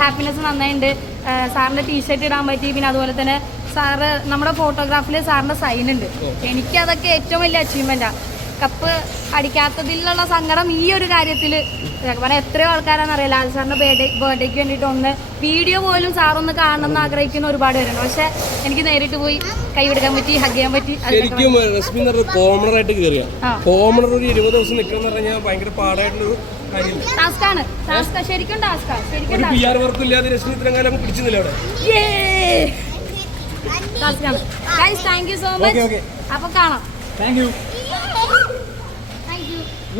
Happiness നന്നായിട്ടുണ്ട്. സാറിൻ്റെ T shirt ഇടാൻ പറ്റി. പിന്നെ അതുപോലെ തന്നെ സാറ് നമ്മുടെ ഫോട്ടോഗ്രാഫിൽ സാറിൻ്റെ സൈൻ ഉണ്ട്. എനിക്കതൊക്കെ ഏറ്റവും വലിയ അച്ചീവ്മെൻറ്റാണ്. കപ്പ് അടിക്കാത്തതിലുള്ള സങ്കടം ഈ ഒരു കാര്യത്തിൽ പറഞ്ഞാൽ എത്രയോ ആൾക്കാരാണെന്നറിയാം. ലാൽ സാറിൻ്റെ ബർത്ത്ഡേക്ക് വേണ്ടിയിട്ട് ഒന്ന് വീഡിയോ പോലും സാറൊന്ന് കാണണം എന്ന് ആഗ്രഹിക്കുന്ന ഒരുപാട് പേരുണ്ട്. പക്ഷെ എനിക്ക് നേരിട്ട് പോയി കൈവിടുക്കാൻ പറ്റി, ഹഗ് ചെയ്യാൻ പറ്റി. ശരിക്കും റസ്മി കോമണർ ആയിട്ട് കയറിയ കോമണർ ഒരു 20 ദിവസം നിൽക്കണം എന്ന് പറഞ്ഞാൽ ഭയങ്കര പാടായിട്ടുള്ളൊരു കാര്യമില്ല. ടാസ്കാണ്, ശരിക്കും ടാസ്കാണ്. ശരിക്കും വർക്കും ഇല്ലാതെ രശ്മി ഇത്രയും കാലം പിടിച്ചില്ല അവിടെ. ടാസ്കാണ്. Guys thank you so much. അപ്പൊ കാണാം. Thank you.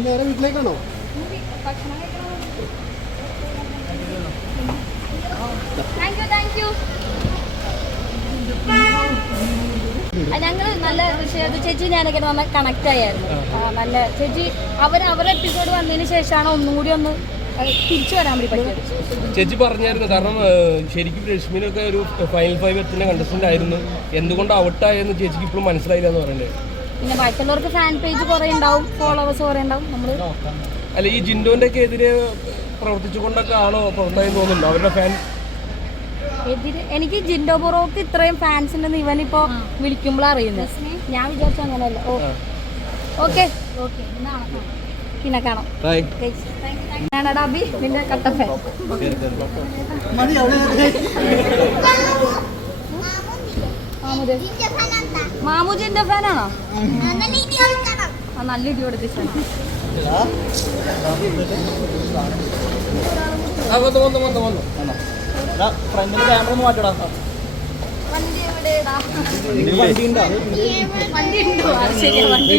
നേരെ വീട്ടിലേക്കാണോ? ഞങ്ങൾ നല്ല ചേച്ചി ഞാനൊക്കെ നന്നായി കണക്ട് ആയിരുന്നു. നല്ല ചേച്ചി അവരുടെ എപ്പിസോഡ് വന്നതിന് ശേഷമാണ് ഒന്നും കൂടി ഒന്ന് തിരിച്ചു വരാൻ വേണ്ടി പറ്റിയത്. ചേച്ചി പറഞ്ഞായിരുന്നു, കാരണം ശരിക്കും രശ്മിനൊക്കെ ഒരു ഫൈനൽ 5 എത്തുന്ന കണ്ടസ്റ്റന്റ് ആയിരുന്നു. എന്തുകൊണ്ട് ഔട്ടായെന്ന് ചേച്ചിക്ക് ഇപ്പോഴും മനസ്സിലായില്ല എന്ന് പറയണ്ടേ. പിന്നെ ബാക്കിയുള്ളവർക്ക് ഫാൻ പേജ് കുറേ ഉണ്ടാവും, ഫോളോവേഴ്സ് കുറേ ഉണ്ടാവും. നമ്മൾ അല്ല, ഈ ജിൻഡോന്റെ ഒക്കെ എതിരെ പ്രവർത്തിച്ചുകൊണ്ടൊക്കെ ആണോ പുറത്തായി തോന്നുന്നുണ്ടോ അവരുടെ ഫാൻ? എനിക്ക് ജിൻഡോ ബൊറോക്ക് ഇത്രയും ഫാൻസ് ഉണ്ടെന്ന് ഇവനിപ്പോ വിളിക്കുമ്പോഴാണ് അറിയുന്നത്. ഞാൻ വിചാരിച്ചു അങ്ങനെയല്ല. ഓക്കെ പിന്നെ കാണാം. ഞാനടാ അബി നിന്റെ കട്ട ഫാൻ. മാമുജിന്റെ ഫാനാണോ? നല്ല ഇടി കൊടുത്ത ഫ്രണ്ടിന് ക്യാമറ ഒന്ന് മാറ്റടാ. വണ്ടി ഉണ്ടോ? ശരിയാ, വണ്ടി